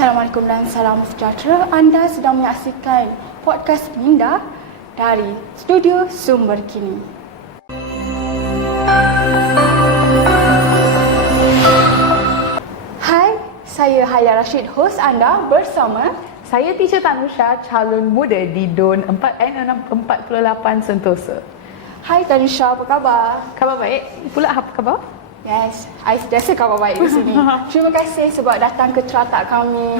Assalamualaikum dan salam sejahtera. Anda sedang menyaksikan podcast Minda dari Studio Sumber Kini. Hai, saya Halia Rashid, hos anda bersama Saya Teacher Tanusha, calon muda di DUN 4N48 Sentosa. Hai Tanusha, apa khabar? Khabar baik? Pula apa khabar? Yes, I sentiasa khabar baik di sini. Terima kasih sebab datang ke teratak kami.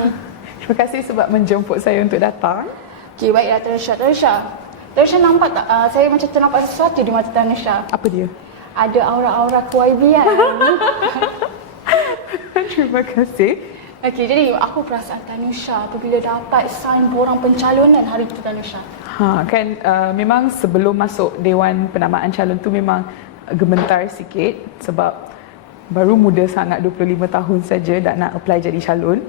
Terima kasih sebab menjemput saya untuk datang. Okey, baiklah Tanusha nampak tak? Saya macam ternampak sesuatu di mata Tanusha. Apa dia? Ada aura-aura KYB kan? Terima kasih. Okey, jadi aku perasan Tanusha apabila dapat sign borang pencalonan hari itu Tanusha. Memang sebelum masuk Dewan Penamaan Calon tu memang gementar sikit sebab baru muda sangat, 25 tahun saja dah nak apply jadi calon.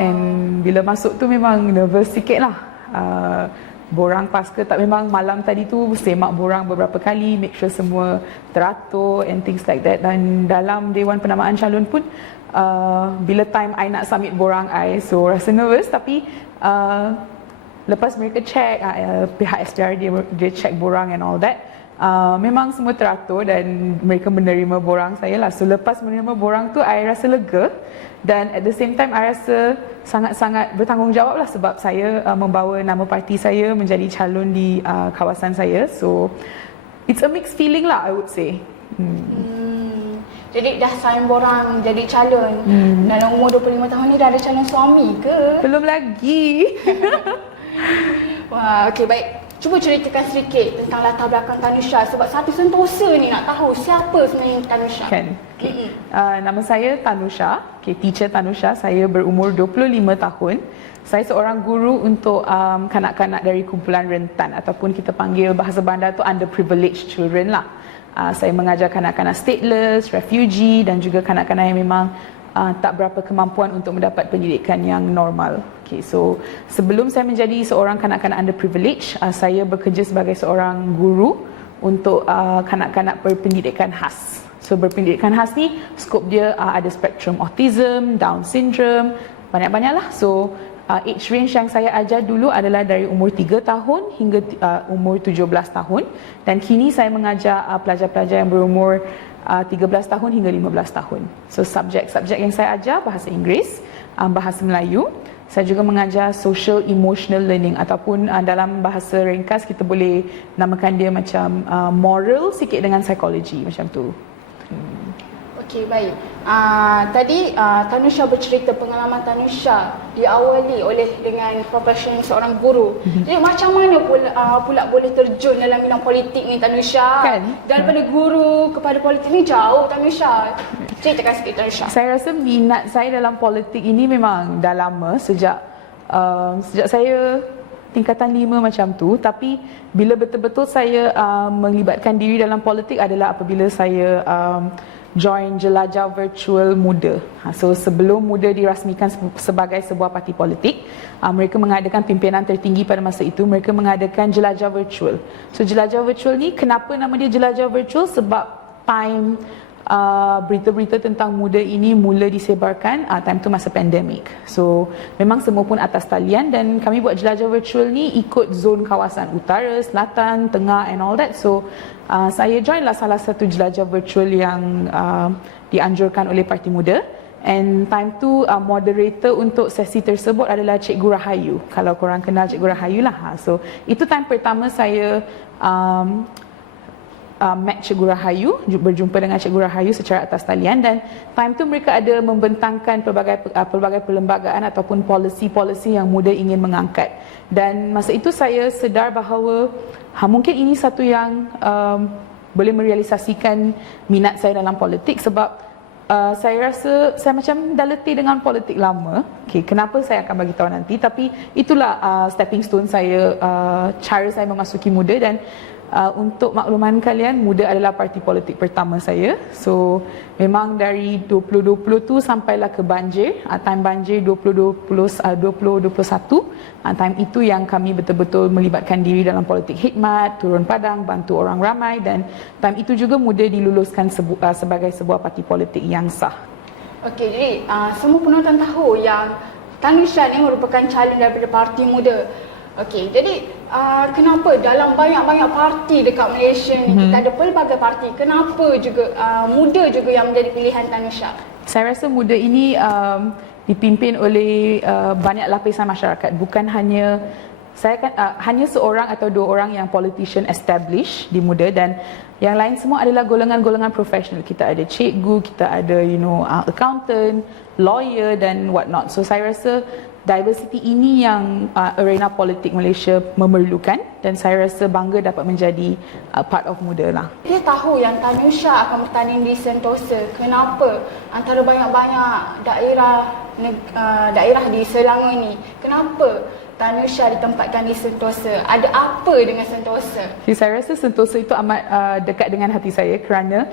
And bila masuk tu memang nervous sikit lah. Borang paska tak, memang malam tadi tu semak borang beberapa kali, make sure semua teratur and things like that. Dan dalam Dewan Penamaan Calon pun bila time I nak submit borang I, so rasa nervous, tapi lepas mereka check, pihak SPR dia check borang and all that, memang semua teratur dan mereka menerima borang saya lah. So lepas menerima borang tu I rasa lega, dan at the same time I rasa sangat-sangat bertanggungjawab lah sebab saya membawa nama parti saya menjadi calon di kawasan saya. So it's a mixed feeling lah, I would say. Jadi dah sign borang jadi calon. Dalam umur 25 tahun ni dah ada calon suami ke? Belum lagi. Wah, okey, baik. Cuba ceritakan sedikit tentang latar belakang Tanusha sebab satu Sentosa ni nak tahu siapa sebenarnya Tanusha. Kan. Okay. Nama saya Tanusha, Teacher Tanusha. Saya berumur 25 tahun. Saya seorang guru untuk kanak-kanak dari kumpulan rentan ataupun kita panggil bahasa bandar tu underprivileged children lah. Saya mengajar kanak-kanak stateless, refugee dan juga kanak-kanak yang memang tak berapa kemampuan untuk mendapat pendidikan yang normal. Okay, so sebelum saya menjadi seorang kanak-kanak underprivileged, saya bekerja sebagai seorang guru untuk kanak-kanak berpendidikan khas. So berpendidikan khas ni skop dia ada spektrum autism, Down syndrome, banyak-banyaklah. So age range yang saya ajar dulu adalah dari umur 3 tahun hingga umur 17 tahun, dan kini saya mengajar pelajar-pelajar yang berumur 13 tahun hingga 15 tahun. So subjek-subjek yang saya ajar bahasa Inggeris, bahasa Melayu. Saya juga mengajar social emotional learning ataupun dalam bahasa ringkas kita boleh namakan dia macam moral sikit dengan psikologi macam tu. Okey, baik. Tadi Tanusha bercerita pengalaman Tanusha diawali dengan profesion seorang guru. Jadi macam mana pula boleh terjun dalam bidang politik ni Tanusha? Kan? Daripada guru kepada politik ni jauh Tanusha. Ceritakan sikit Tanusha. Saya rasa minat saya dalam politik ini memang dah lama, sejak saya tingkatan 5 macam tu. Tapi bila betul-betul saya melibatkan diri dalam politik adalah apabila saya join Jelajah Virtual Muda. So sebelum Muda dirasmikan sebagai sebuah parti politik, mereka mengadakan pimpinan tertinggi pada masa itu, mereka mengadakan Jelajah Virtual. So Jelajah Virtual ni, kenapa nama dia Jelajah Virtual? Sebab time berita-berita tentang muda ini mula disebarkan time tu masa pandemik. So memang semua pun atas talian, dan kami buat Jelajah Virtual ni ikut zon kawasan utara, selatan, tengah and all that. So saya join lah salah satu Jelajah Virtual yang dianjurkan oleh Parti Muda. And time tu moderator untuk sesi tersebut adalah Cikgu Rahayu. Kalau korang kenal Cikgu Rahayu lah. So itu time pertama saya met Cikgu Rahayu, berjumpa dengan Cikgu Rahayu secara atas talian. Dan time tu mereka ada membentangkan pelbagai perlembagaan ataupun polisi-polisi yang muda ingin mengangkat. Dan masa itu saya sedar bahawa mungkin ini satu yang boleh merealisasikan minat saya dalam politik, sebab saya rasa saya macam dah letih dengan politik lama. Okay, kenapa saya akan bagi tahu nanti, tapi itulah stepping stone saya, cara saya memasuki Muda. Dan untuk makluman kalian, Muda adalah parti politik pertama saya. So memang dari 2020 tu sampailah ke banjir, time banjir 2021, time itu yang kami betul-betul melibatkan diri dalam politik khidmat, turun padang, bantu orang ramai. Dan time itu juga Muda diluluskan sebagai sebuah parti politik yang sah. Okey, jadi semua penonton tahu yang Tanusha ni merupakan calon daripada Parti Muda. Okey, jadi kenapa dalam banyak-banyak parti dekat Malaysia ni, kita ada pelbagai parti, kenapa juga muda juga yang menjadi pilihan Tanusha? Saya rasa muda ini dipimpin oleh banyak lapisan masyarakat, bukan hanya hanya seorang atau dua orang yang politician establish di muda, dan yang lain semua adalah golongan-golongan profesional. Kita ada cikgu, kita ada accountant, lawyer dan what not. So saya rasa diversity ini yang arena politik Malaysia memerlukan, dan saya rasa bangga dapat menjadi part of muda lah. Dia tahu yang Tanusha akan bertanding di Sentosa. Kenapa antara banyak-banyak daerah di Selangor ni, kenapa Tanusha ditempatkan di Sentosa? Ada apa dengan Sentosa? Saya rasa Sentosa itu amat dekat dengan hati saya kerana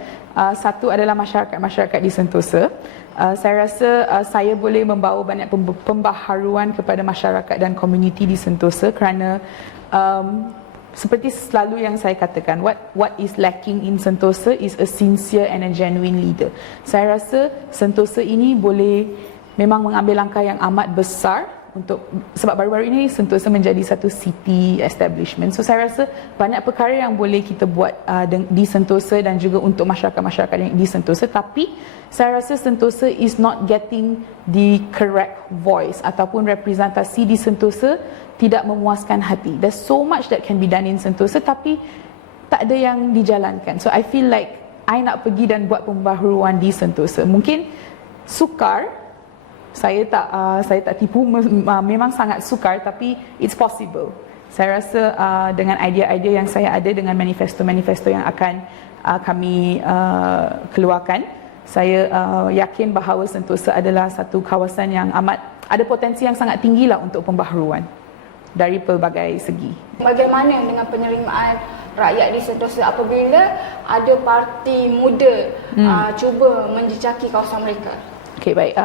satu adalah masyarakat-masyarakat di Sentosa. Saya rasa saya boleh membawa banyak pembaharuan kepada masyarakat dan komuniti di Sentosa kerana seperti selalu yang saya katakan, what is lacking in Sentosa is a sincere and a genuine leader. Saya rasa Sentosa ini boleh memang mengambil langkah yang amat besar sebab baru-baru ini Sentosa menjadi satu city establishment. So saya rasa banyak perkara yang boleh kita buat di Sentosa dan juga untuk masyarakat-masyarakat yang di Sentosa, tapi saya rasa Sentosa is not getting the correct voice ataupun representasi di Sentosa tidak memuaskan hati. There's so much that can be done in Sentosa tapi tak ada yang dijalankan. So I feel like I nak pergi dan buat pembaharuan di Sentosa. Mungkin sukar, saya tak tipu, memang sangat sukar, tapi it's possible. Saya rasa dengan idea-idea yang saya ada, dengan manifesto-manifesto yang akan kami keluarkan, saya yakin bahawa Sentosa adalah satu kawasan yang amat ada potensi yang sangat tinggi lah untuk pembaharuan dari pelbagai segi. Bagaimana dengan penerimaan rakyat di Sentosa apabila ada parti muda cuba menjejaki kawasan mereka? Okey, baik.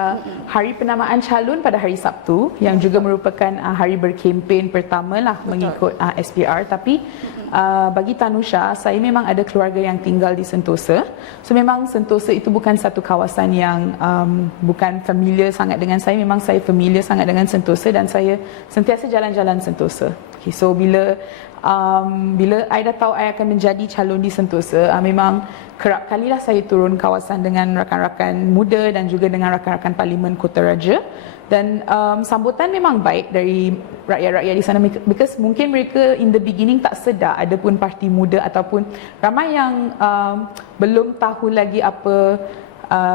Hari penamaan calon pada hari Sabtu yang juga merupakan hari berkempen pertama lah mengikut SPR, tapi bagi Tanusha, saya memang ada keluarga yang tinggal di Sentosa. So memang Sentosa itu bukan satu kawasan yang bukan familiar sangat dengan saya. Memang saya familiar sangat dengan Sentosa dan saya sentiasa jalan-jalan Sentosa. Okay, so bila I dah tahu I akan menjadi calon di Sentosa, memang kerap kalilah saya turun kawasan dengan rakan-rakan muda dan juga dengan rakan-rakan Parlimen Kota Raja, dan sambutan memang baik dari rakyat-rakyat di sana, because mungkin mereka in the beginning tak sedar ada pun parti muda ataupun ramai yang belum tahu lagi apa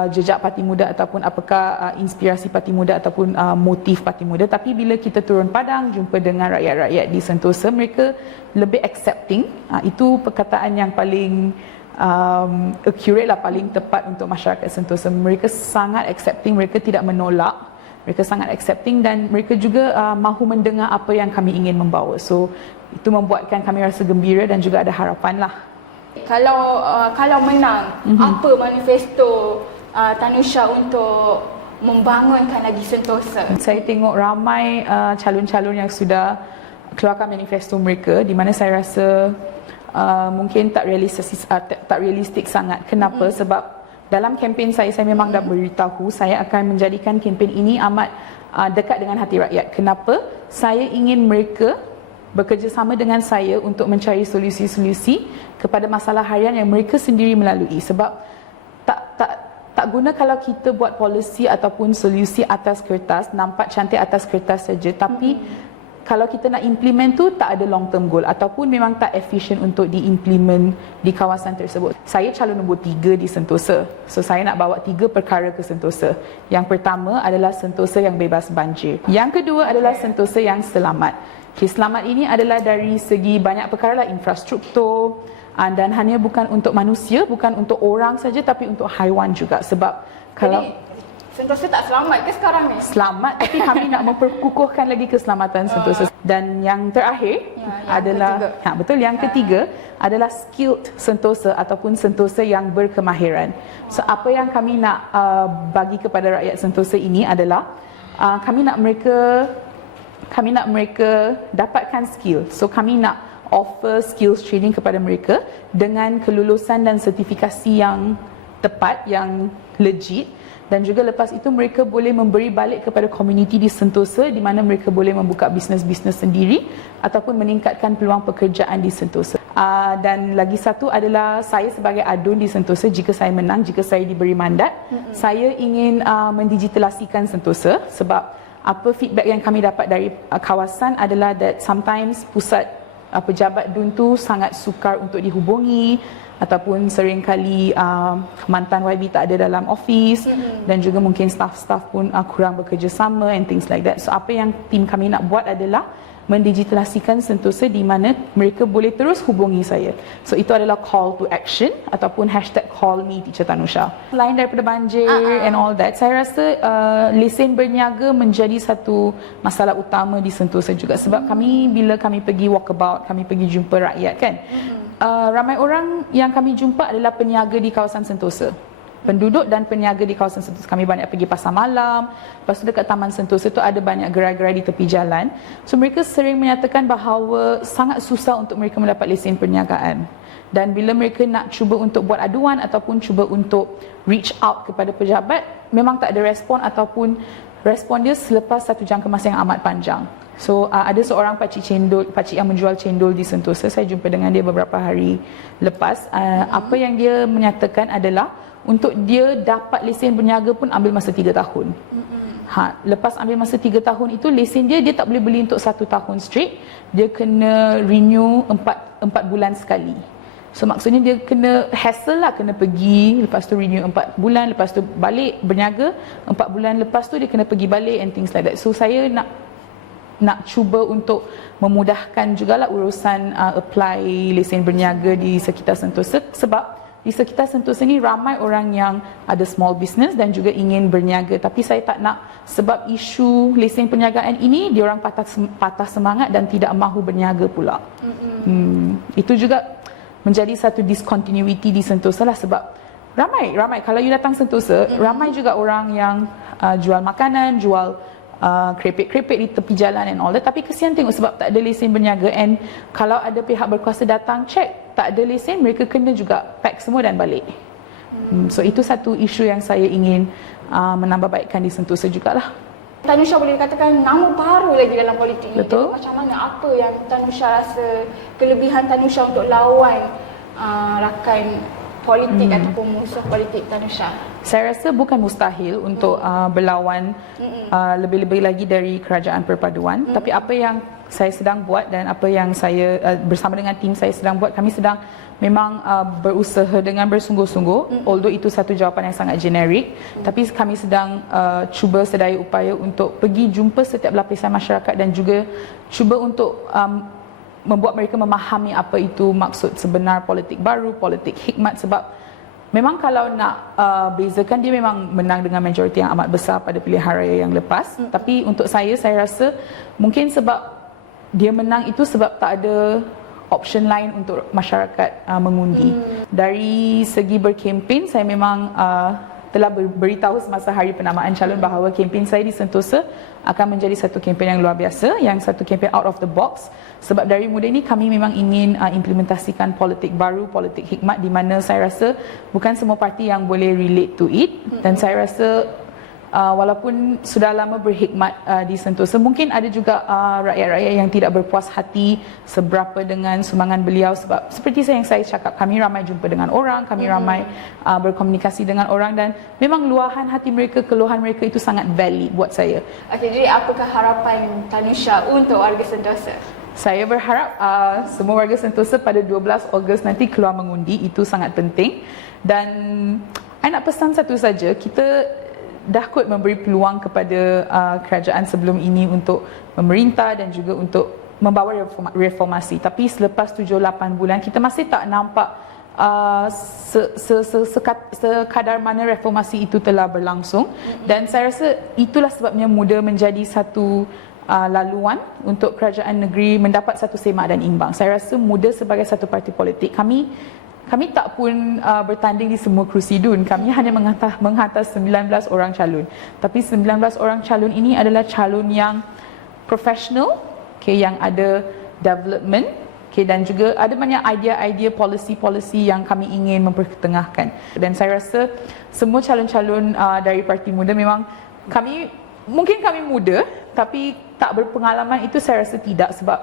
jejak Parti Muda ataupun apakah inspirasi Parti Muda ataupun motif Parti Muda. Tapi bila kita turun padang jumpa dengan rakyat-rakyat di Sentosa, mereka lebih accepting. Itu perkataan yang paling accurate lah, paling tepat untuk masyarakat Sentosa. Mereka sangat accepting, mereka tidak menolak, mereka sangat accepting, dan mereka juga mahu mendengar apa yang kami ingin membawa. So itu membuatkan kami rasa gembira dan juga ada harapan lah. Kalau menang, apa manifesto Tanusha untuk membangunkan lagi Sentosa? Saya tengok ramai calon-calon yang sudah keluarkan manifesto mereka, di mana saya rasa mungkin tak realistik sangat. Kenapa? Sebab dalam kempen saya memang dah beritahu saya akan menjadikan kempen ini amat dekat dengan hati rakyat. Kenapa? Saya ingin mereka bekerjasama dengan saya untuk mencari solusi-solusi kepada masalah harian yang mereka sendiri melalui. Sebab tak guna kalau kita buat polisi ataupun solusi atas kertas, nampak cantik atas kertas saja, tapi kalau kita nak implement tu tak ada long term goal ataupun memang tak efisien untuk diimplement di kawasan tersebut. Saya calon nombor 3 di Sentosa. So saya nak bawa 3 perkara ke Sentosa. Yang pertama adalah Sentosa yang bebas banjir. Yang kedua adalah Sentosa yang selamat. Okay, selamat ini adalah dari segi banyak perkara lah, infrastruktur, dan hanya bukan untuk manusia, bukan untuk orang saja, tapi untuk haiwan juga. Sebab kalau Sentosa tak selamat ke sekarang ni? Selamat, tapi kami nak memperkukuhkan lagi keselamatan Sentosa. Dan yang terakhir adalah yang ketiga adalah skilled Sentosa ataupun Sentosa yang berkemahiran. So apa yang kami nak bagi kepada rakyat Sentosa ini adalah kami nak mereka dapatkan skill. So kami nak offer skills training kepada mereka dengan kelulusan dan sertifikasi yang tepat, yang legit, dan juga lepas itu mereka boleh memberi balik kepada komuniti di Sentosa di mana mereka boleh membuka bisnes-bisnes sendiri ataupun meningkatkan peluang pekerjaan di Sentosa. Dan lagi satu adalah saya sebagai adun di Sentosa, jika saya menang, jika saya diberi mandat, saya ingin mendigitalisasikan Sentosa sebab apa feedback yang kami dapat dari kawasan adalah that sometimes pusat pejabat DUN tu sangat sukar untuk dihubungi ataupun seringkali mantan YB tak ada dalam office dan juga mungkin staff-staff pun kurang bekerjasama and things like that. So apa yang tim kami nak buat adalah mendigitalisasikan Sentosa di mana mereka boleh terus hubungi saya. So itu adalah call to action ataupun #call me Teacher Tanusha. Selain daripada banjir and all that, saya rasa lesen berniaga menjadi satu masalah utama di Sentosa juga sebab kami bila kami pergi walkabout, kami pergi jumpa rakyat kan. Ramai orang yang kami jumpa adalah peniaga di kawasan Sentosa. Penduduk dan peniaga di kawasan Sentosa. Kami banyak pergi pasar malam, lepas tu dekat Taman Sentosa tu ada banyak gerai-gerai di tepi jalan. So mereka sering menyatakan bahawa sangat susah untuk mereka mendapat lesen perniagaan. Dan bila mereka nak cuba untuk buat aduan ataupun cuba untuk reach out kepada pejabat, memang tak ada respon ataupun respon dia selepas satu jangka masa yang amat panjang. So ada seorang pakcik yang menjual cendol di Sentosa, saya jumpa dengan dia beberapa hari lepas. Apa yang dia menyatakan adalah untuk dia dapat lesen berniaga pun ambil masa 3 tahun. Lepas ambil masa 3 tahun itu, lesen dia tak boleh beli untuk 1 tahun straight. Dia kena renew 4 bulan sekali. So maksudnya dia kena hassle lah, kena pergi, lepas tu renew 4 bulan, lepas tu balik berniaga, 4 bulan lepas tu dia kena pergi balik and things like that. So saya nak cuba untuk memudahkan jugalah urusan apply lesen berniaga di sekitar Sentosa sebab di sekitar Sentosa ni ramai orang yang ada small business dan juga ingin berniaga, tapi saya tak nak sebab isu lesen perniagaan ini diorang patah semangat dan tidak mahu berniaga pula. Itu juga menjadi satu discontinuity di Sentosa lah sebab ramai kalau you datang Sentosa, ramai juga orang yang jual makanan, jual krepek-krepek di tepi jalan and all that, tapi kesian tengok sebab tak ada lesen berniaga, and kalau ada pihak berkuasa datang check tak ada lesen, mereka kena juga pack semua dan balik. So itu satu isu yang saya ingin menambahbaikkan di Sentosa jugalah. Tanusha boleh dikatakan nama baru lagi dalam politik ni. Betul. Macam mana, apa yang Tanusha rasa kelebihan Tanusha untuk lawan rakan politik ataupun musuh politik Tanusha? Saya rasa bukan mustahil untuk berlawan lebih-lebih lagi dari kerajaan perpaduan, tapi apa yang saya sedang buat dan apa yang saya bersama dengan tim saya sedang buat, kami sedang memang berusaha dengan bersungguh-sungguh, although itu satu jawapan yang sangat generik, tapi kami sedang cuba sedaya upaya untuk pergi jumpa setiap lapisan masyarakat dan juga cuba untuk membuat mereka memahami apa itu maksud sebenar politik baru, politik hikmat, sebab memang kalau nak bezakan, dia memang menang dengan majoriti yang amat besar pada pilihan raya yang lepas. Tapi untuk saya rasa mungkin sebab dia menang itu sebab tak ada option lain untuk masyarakat mengundi. Dari segi berkempen, saya memang telah beritahu semasa hari penamaan calon bahawa kempen saya di Sentosa akan menjadi satu kempen yang luar biasa, yang satu kempen out of the box. Sebab dari muda ini kami memang ingin implementasikan politik baru, politik hikmat, di mana saya rasa bukan semua parti yang boleh relate to it. Dan saya rasa walaupun sudah lama berhikmat di Sentosa, mungkin ada juga rakyat-rakyat yang tidak berpuas hati seberapa dengan sumbangan beliau, sebab seperti yang saya cakap, kami ramai jumpa dengan orang, kami ramai berkomunikasi dengan orang, dan memang luahan hati mereka, keluhan mereka itu sangat valid buat saya. Okey, jadi apakah harapan Tanusha untuk warga Sentosa? Saya berharap semua warga Sentosa pada 12 Ogos nanti keluar mengundi, itu sangat penting. Dan saya nak pesan satu saja, kita dah kot memberi peluang kepada kerajaan sebelum ini untuk memerintah dan juga untuk membawa reformasi. Tapi selepas 7-8 bulan, kita masih tak nampak sekadar mana reformasi itu telah berlangsung. Dan saya rasa itulah sebabnya muda menjadi satu laluan untuk kerajaan negeri mendapat satu semak dan imbang. Saya rasa muda sebagai satu parti politik, kami tak pun bertanding di semua kerusi DUN. Kami hanya menghantar 19 orang calon. Tapi 19 orang calon ini adalah calon yang profesional, yang ada development, dan juga ada banyak idea-idea policy-policy yang kami ingin mempertengahkan. Dan saya rasa semua calon-calon dari Parti Muda memang mungkin kami muda tapi tak berpengalaman, itu saya rasa tidak, sebab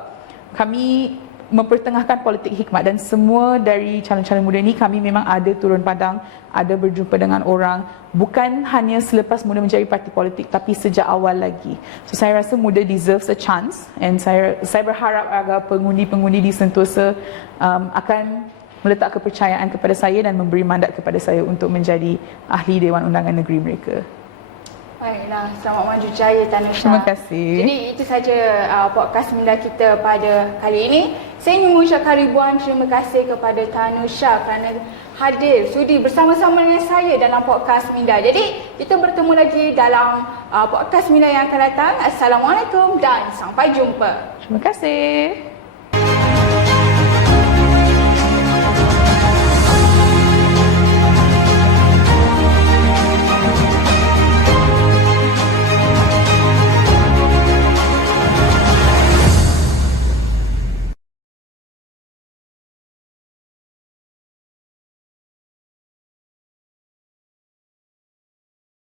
kami mempertengahkan politik hikmat dan semua dari calon-calon muda ni kami memang ada turun padang, ada berjumpa dengan orang, bukan hanya selepas muda menjadi parti politik tapi sejak awal lagi. So saya rasa muda deserves a chance, and saya berharap agar pengundi-pengundi di Sentosa akan meletak kepercayaan kepada saya dan memberi mandat kepada saya untuk menjadi ahli Dewan Undangan Negeri mereka. Baiklah, selamat maju jaya Tanusha. Terima kasih. Jadi itu saja podcast Minda kita pada kali ini. Saya ingin mengucapkan ribuan terima kasih kepada Tanusha kerana hadir sudi bersama-sama dengan saya dalam podcast Minda. Jadi kita bertemu lagi dalam podcast Minda yang akan datang. Assalamualaikum dan sampai jumpa. Terima kasih.